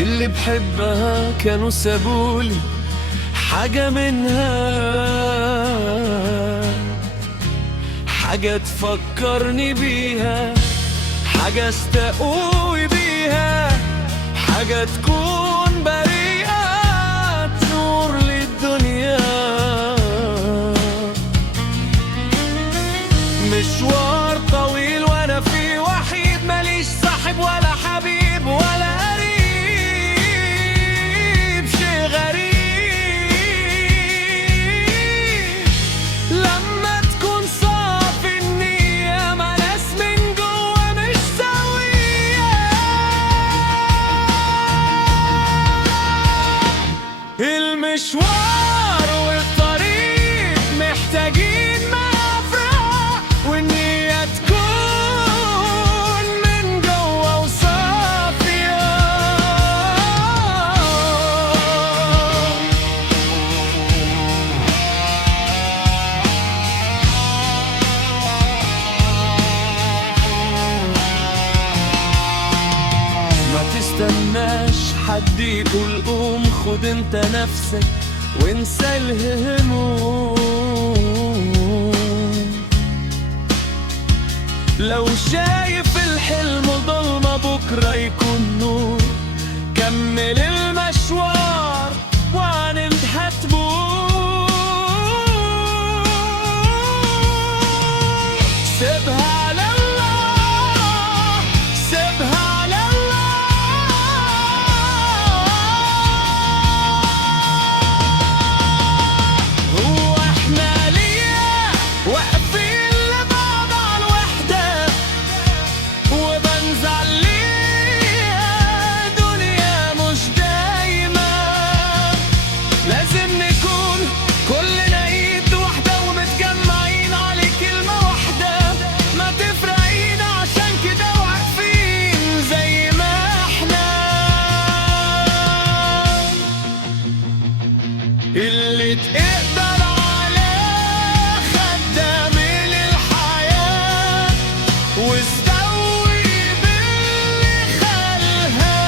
اللي بحبها كانوا سابولي حاجة منها، حاجة تفكرني بيها، حاجة استقوي بيها، حاجة تكون بريئة نور للدنيا. مشوار طويل وانا فيه وحيد، ماليش صاحب ولا حبيب ولا قريب، شي غريب لما تكون صافي النية مع ناس من جوا مش سوية. المشوار والطريق محتاجين مفرق، والنية تكون من جوا وصافية. ما تستناش حد يقول قوم، خد انت نفسك وانسى الهموم. لو شايف الحلم ضلمة بكرة يكون نور، كمل المشوار وعند هتبور. سيبها على الله، سيبها على واقفين لبعض على الوحدة، وبنزعل ليها دنيا مش دايما. لازم نكون كلنا ايد واحدة ومتجمعين على كلمة واحدة، ما تفرقينا عشان كده واقفين زي ما احنا. اللي تقدر واستوي باللي خلها.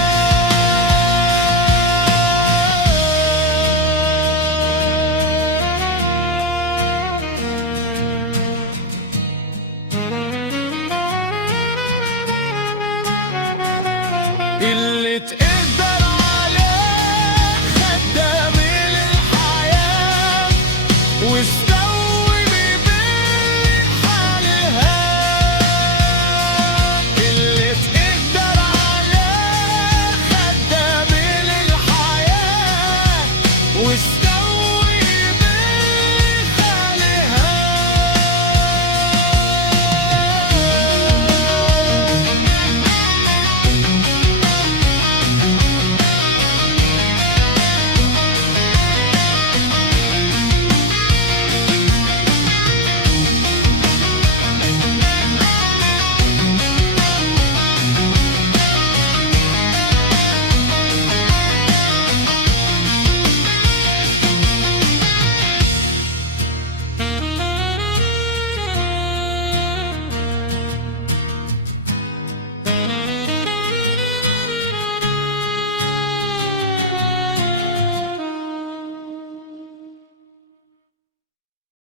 اللي تقدر عليه خدام للحياة، واستوي باللي حالها. اللي تقدر عليه خدام للحياة،